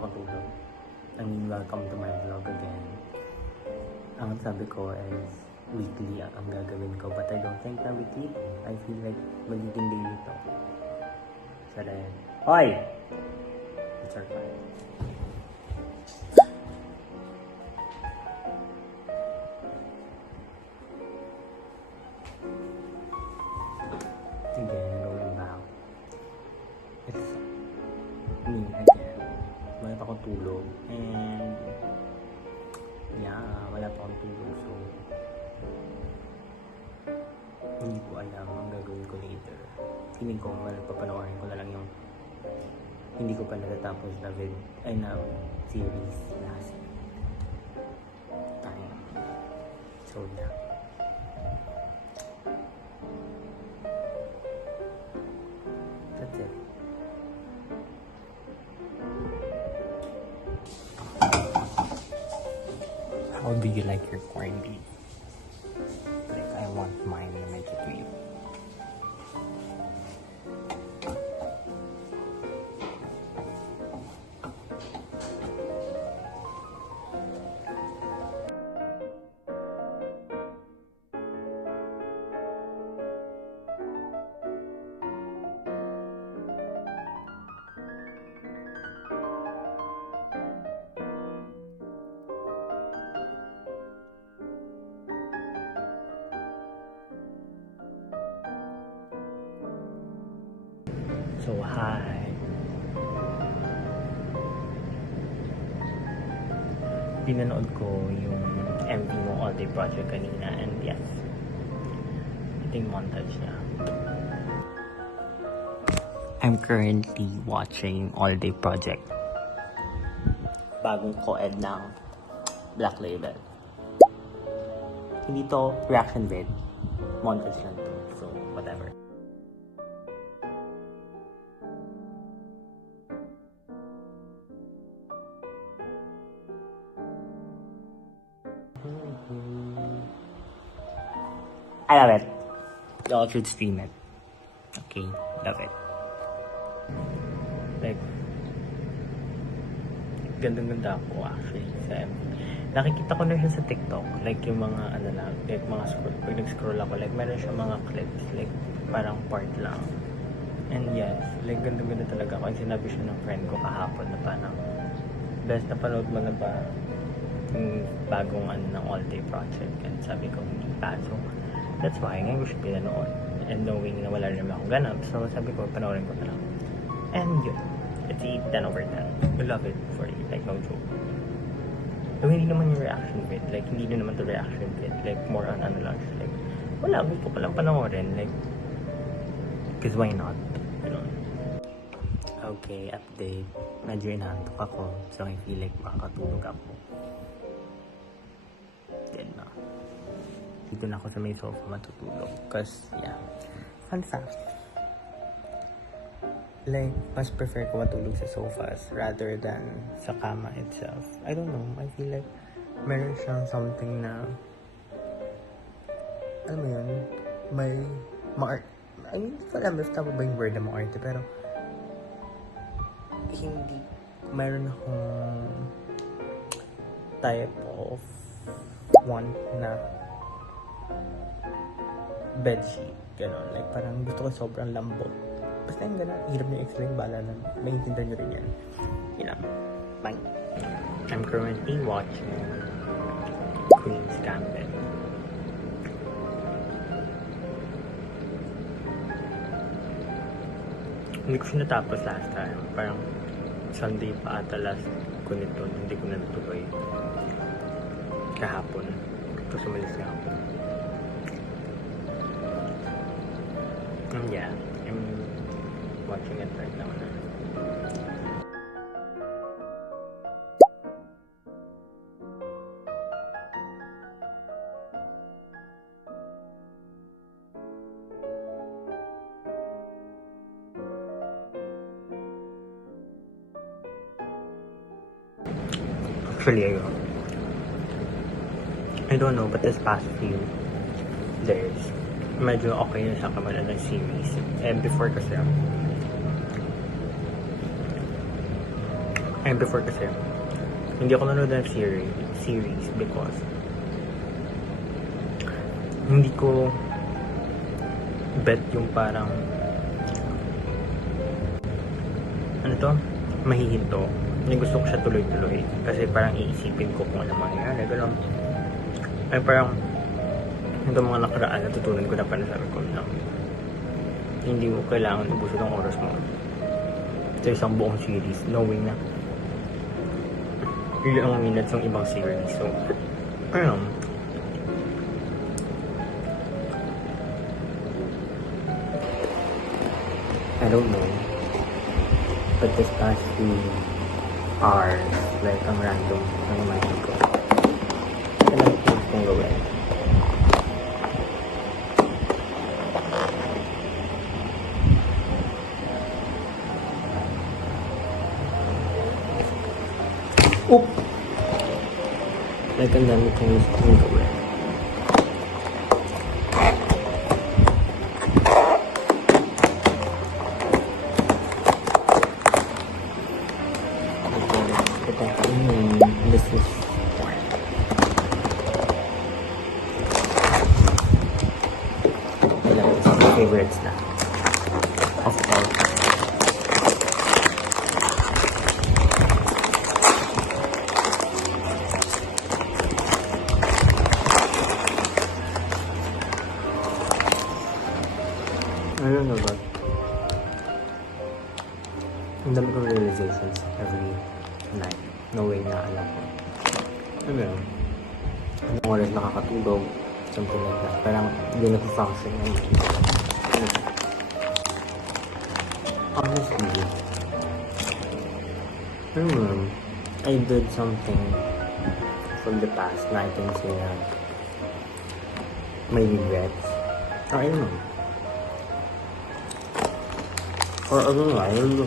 pa ako tulog. I mean, welcome to my vlog again. Ang sabi ko is weekly ang gagawin ko, but I don't think na weekly. I feel like magiging daily to. So then, hoy! It's our fine. Again, going back. It's me again. Wala pa akong tulog. And yeah, wala pa akong tulog. So hindi ko alam ang gagawin ko later. Feeling ko papanoorin ko na lang yung hindi ko pa natatapos na series last time. So yeah. That's it. How do you like your corned beef? Like, I want mine to make it to you. So, hi. Pinanood ko yung MV mo All Day Project kanina, and yes, ito yung montage niya. I'm currently watching All Day Project. Bagong co-ed ng Black Label. Hindi to reaction vid. Montage lang to. So, whatever. I love it. Y'all should stream it. Okay, love it. Like, gandang-ganda ako actually sa MV. Nakikita ko na siya sa TikTok. Like, yung mga ano lang, like mga scroll. Pag nag-scroll ako, like meron siya mga clips. Like, parang part lang. And yes, like ganda-ganda talaga ako. Sinabi siya ng friend ko kahapon na parang best na panood mo na ba yung bagong ano ng All Day Project. And sabi ko, hindi pa. So, that's why, ngayon ko siya pinanood. And knowing na wala rin naman akong ganap, so sabi ko, panoorin ko na lang. And yun, it's a 10 over 10. I love it for you, like no joke. So, hindi naman yung reaction vid, like hindi naman to reaction vid, like more on ano lang siya, like wala, gusto ko lang panoorin, like, because why not, you know. Okay, update. Medyo inaantok ako, so I feel like makakatulog ako. Then na. Dito na ako sa may sofa matutulog. Cause, yeah. Fun fact. Like, mas prefer ko matulog sa sofas rather than sa kama itself. I don't know. I feel like meron siyang something na alam mo yun? May I mean, alam mo, tama ba yung word na maarte? Pero hindi. Meron akong type of want na bedsheet, gano'n. Like, parang gusto ko sobrang lambot. Basta yung gano'n, hirap niyo explain, bala na. Maintindihan niyo rin yan. Yun lang. Bye. I'm currently watching Queen's Gambit. Hindi ko siya natapos last time. Parang Sunday pa ata last ko nito. Hindi ko na natuloy. Kahapon. Tapos umalis nga ako. Yeah, I'm watching it right now. Actually, I don't know, but this past few days, medyo okay na sa kamala ng series. And before kasi, And before kasi, hindi ako nanonood ng series because hindi ko bet yung parang ano to, mahihinto. Hindi gusto ko siya tuloy-tuloy kasi parang iisipin ko kung ano mangyayari. Gano'n. Ay parang itong mga nakaraan natutunan ko na panasabi ko na hindi mo kailangan ubusin ang oras mo sa isang buong series knowing na ilang minutes ang ibang series. So, ayun. I don't know. But this past few hours, like, ang random ng mind ko. Ano ang things kong gawin? Oop! Like, ang dami kong gusto kong gawin. This is I love this. My favorite snack of all time. I don't know, but ang dami kong realizations every night. Knowing na alam ko. Ano yun? Anong oras nakakatulog? Something like that. Parang hindi nag-function yung honestly, I did something from the past na I can say na may regrets. Or I don't know. Or I don't know. I don't know.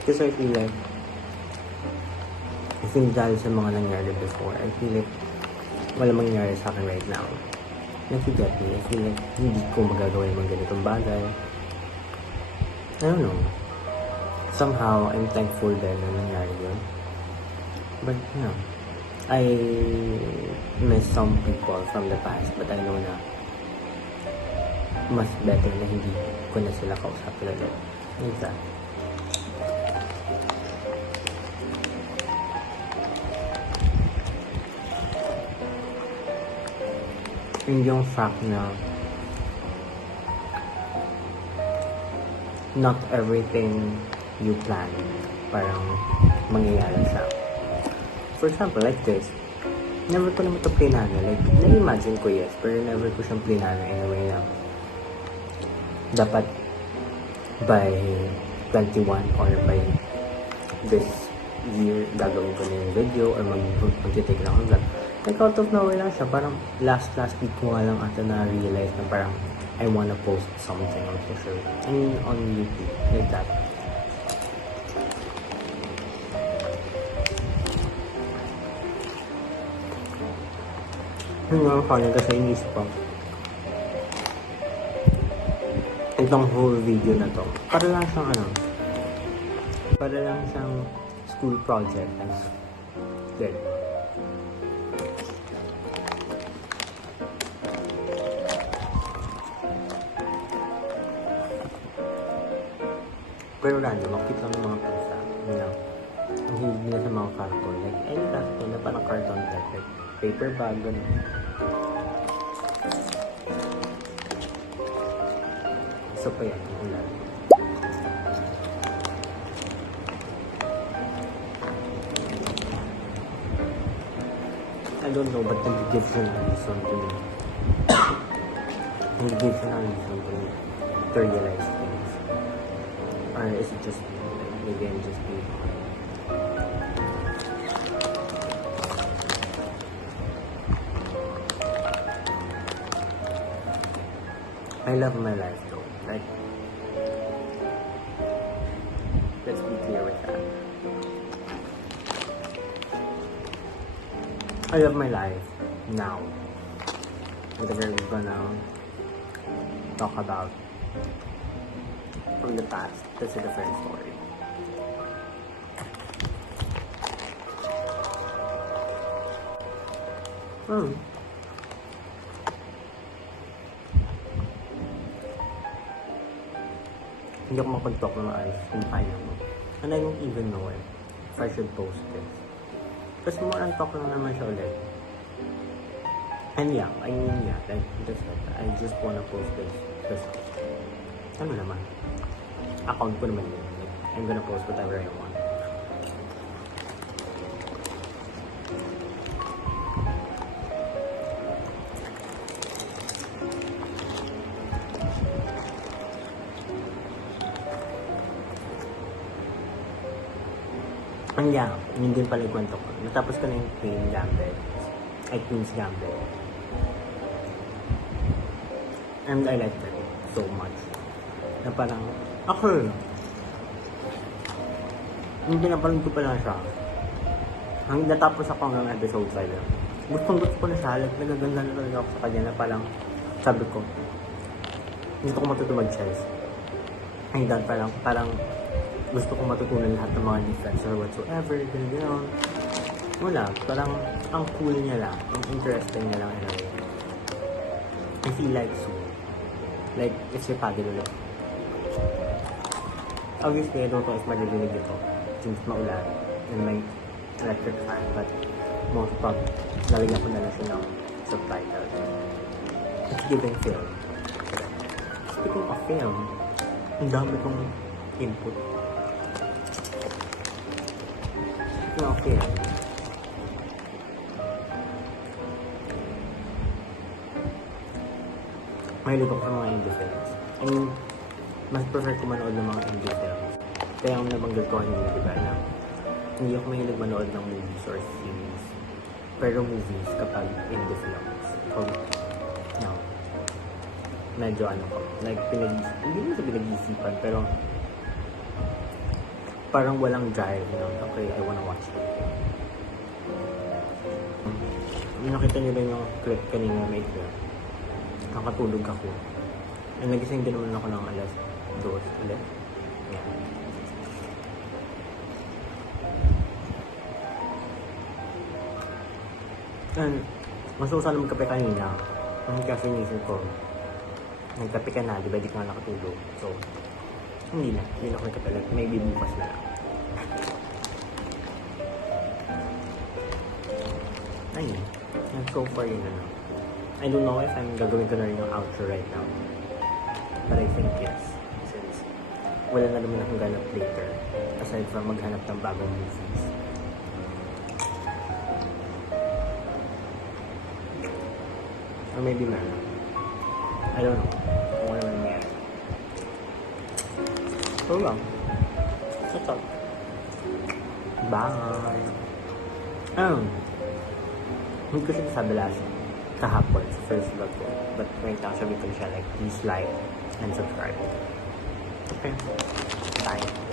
Because I feel like dahil sa mga nangyari before, I feel like wala mangyari sa akin right now. If you get me, I feel like hindi ko magagawa yung mga ganitong bagay. I don't know. Somehow, I'm thankful din na nangyari yun. But, you know, I miss some people from the past, but I know na mas better na hindi ko na sila kausapin ulit. Like that. Yung fact na not everything you plan parang mangyayari siya. For example, like this, never ko naman ito plinano. Like, na-imagine ko yes, pero never ko siyang plinano in a way na dapat by 21 or by this year gagawin ko na yung video or mag-take lang ang vlog. Like, out of nowhere lang siya. Parang last week ko nga lang ata na-realize na parang I wanna post something on social. I mean, on YouTube. Like that. Yun nga ang funny kasi inisip ko. Itong whole video na to. Para lang siyang school project. Good. Pero random, makikita ng mga pusa na ang hilig nila sa mga cartoon. Like, any cartoon na parang cartoon like paper bag, gano'n. So, pa yan, ang ulan. I don't know, but nag-give siya ng reason to me. Nag-give siya ng reason to me to realize things. Or is it just maybe I'm just being funny? I love my life though. Like, let's be clear with that. I love my life now. With a girl now. talk about from the past. That's a different story. Hindi ako makapag-talk na maayos kung kaya ko. And I don't even know if I should post this. Kasi more on talk lang naman siya ulit. And yeah, like, I just wanna post this. Because, ano naman, account ko naman yun. Like, I'm gonna post whatever I want. And yeah, yun din pala yung kwento ko. Natapos ko na yung Queen's Gambit. And I liked it so much. Na parang, ako, hindi napanood ko pa lang siya. Hanggang natapos ako hanggang episode 5. Gustong-gusto ko na siya. Like, nagaganda na talaga ako sa kanya na parang, sabi ko, gusto ko matuto mag-chess. And then parang, gusto ko matutunan lahat ng mga defense or whatsoever, gano'n. Wala, parang ang cool niya lang, ang interesting niya lang in a way. I feel like so. Like, it's your paddle ulit. Obviously, I don't know if maririnig ito since maulan and may electric fan, but most of lalagyan ko na lang siya ng subtitle. It's giving film. Speaking of film, ang dami kong input. Okay. Mahilig ako sa mga indie films. I mean, mas prefer ko manood ng mga indie films. Kaya ang nabanggit ko kanina, diba, na hindi ako mahilig manood ng movies or series. Pero movies kapag indie films. So, no. Medyo ano ko. Like, hindi mo sa pinag-iisipan, pero parang walang drive, you know, okay, I wanna watch it. Nakita niyo rin yung clip kanina may clip. Nakatulog ako. And nagising din naman ako ng alas 2 ulit. Yeah. And, mas sana magkape kanina. Ang caffeination ko, nagkape ka na, di ba di ka nga nakatulog. So, hindi na ako nagkape. Like, maybe bukas na lang. Ayun. And so far yun na lang. I don't know if I'm gagawin ko na rin yung outro right now. But I think yes. Since wala na naman akong ganap later. Aside from maghanap ng bagong movies. Or maybe meron. I don't know. Kung ano man nangyari. So lang. What's up? Bye! Hindi ko siya sabi last kahapon sa first vlog ko. But right now, sabi ko siya like, please like and subscribe. Okay. Bye.